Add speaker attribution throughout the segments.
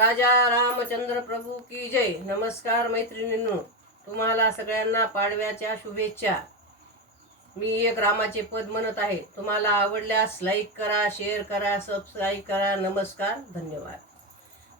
Speaker 1: राजा रामचंद्र प्रभू की जय. नमस्कार मैत्रिणींनो. तुम्हाला सगळ्यांना पाडव्याच्या शुभेच्छा. मी एक रामाचे पद म्हणत आहे. तुम्हाला आवडल्यास लाईक करा शेअर करा सबस्क्राईब करा. नमस्कार धन्यवाद.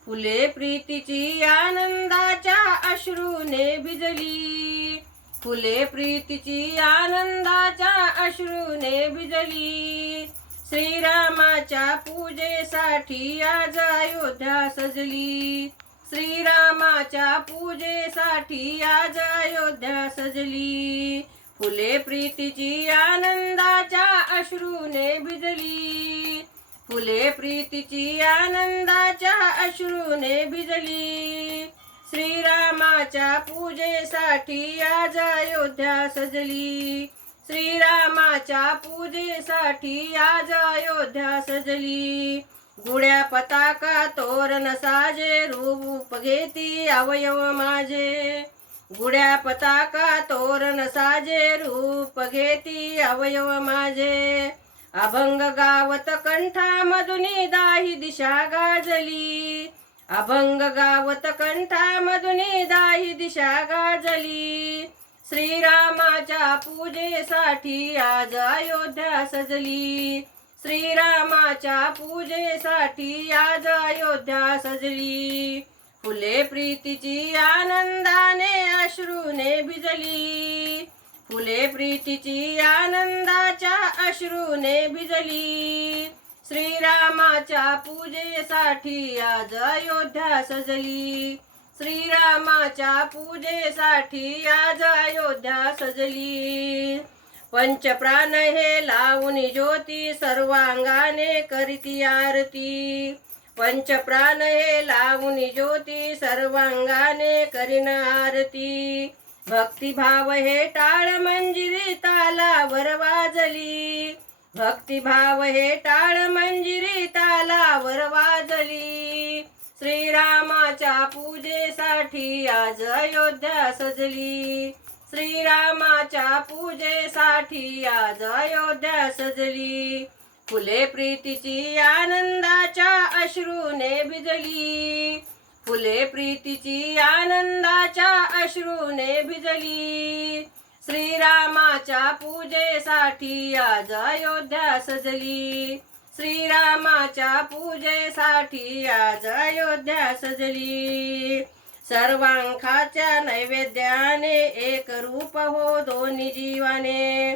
Speaker 1: फुले प्रीतीची आनंदाच्या अश्रूने भिजली. फुले प्रीतीची आनंदाच्या अश्रूने भिजली. श्रीरामाच्या पूजेसाठी आज अयोध्या सजली. श्रीरामाच्या पूजेसाठी आज अयोध्या सजली. फुले प्रीतीची आनंदाच्या अश्रूने भिजली. फुले प्रीतीची आनंदाच्या अश्रूने भिजली. श्रीरामाच्या पूजेसाठी आज अयोध्या सजली. श्रीराम रामाच्या पूजेसाठी आज अयोध्या सजली. गुड्या पताका तोरण साजे रूप घेती अवयव माझे. गुड्या पताका तोरण साजे रूप घेती अवयव माझे. अभंग गावत कंठा मधुनी दाही दिशा गाजली. अभंग गावत कंठा मधुनी दाही दिशा गाजली. श्रीरामाच्या पूजेसाठी आज अयोध्या सजली. श्रीरामाच्या पूजेसाठी आज अयोध्या सजली. फुले प्रीतीची आनंदाने अश्रूने भिजली. फुले प्रीतीची आनंदाच्या अश्रूने भिजली. श्रीरामाच्या पूजेसाठी आज अयोध्या सजली. श्रीरामाच्या पूजेसाठी आज अयोध्या सजली. पंचप्राण हे लावून ज्योती सर्वांगाने करीती आरती. पंचप्राण हे लावून ज्योती सर्वांगाने करीन आरती. भक्तिभाव हे टाळ मंजिरी तालावर वाजली. भक्तिभाव हे टाळ मंजिरी श्रीरामाच्या पूजेसाठी आज अयोध्या सजली. श्रीरामाच्या पूजेसाठी आज अयोध्या सजली. फुले प्रीतीची आनंदाच्या अश्रूने भिजली. फुले प्रीतीची आनंदाच्या अश्रूने भिजली. श्रीरामाच्या पूजेसाठी आज अयोध्या सजली. श्रीरामाच्या पूजेसाठी आज अयोध्या सजली. सर्वांखाच्या नैवेद्याने एक रूप हो दोन्ही जीवाने.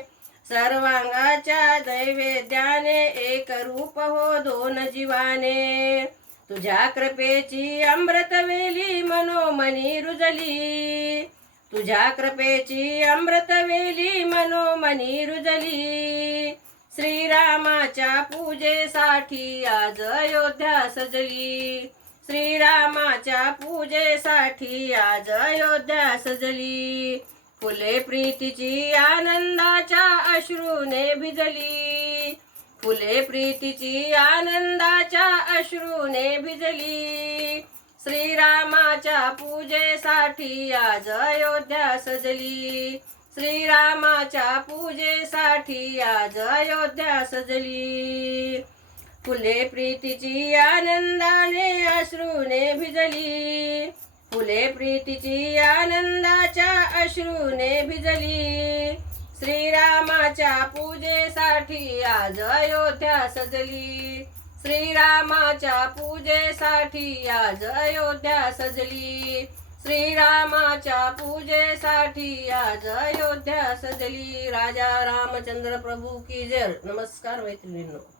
Speaker 1: सर्वांगाच्या नैवेद्याने एक रूप हो दोन जीवाने. तुझ्या कृपेची अमृतवेली मनोमनी रुजली. तुझ्या कृपेची अमृतवेली मनोमनी रुजली. श्रीरामाच्या पूजेसाठी आज अयोध्या सजली. श्रीरामाच्या पूजेसाठी आज अयोध्या सजली. फुले प्रीतीची आनंदाच्या अश्रूने भिजली. फुले प्रीतीची आनंदाच्या अश्रूने भिजली. श्रीरामाच्या पूजेसाठी आज अयोध्या सजली. श्रीरामाच्या पूजेसाठी आज अयोध्या सजली. फुले प्रीतीची आनंदाने अश्रूने भिजली. फुले प्रीतीची आनंदाच्या अश्रूने भिजली. श्रीरामाच्या पूजेसाठी आज अयोध्या सजली. श्रीरामाच्या पूजेसाठी आज अयोध्या सजली. श्रीरामाच्या पूजेसाठी आज अयोध्या सजली राजा रामचंद्र प्रभू की जय. नमस्कार मैत्रिणींनो.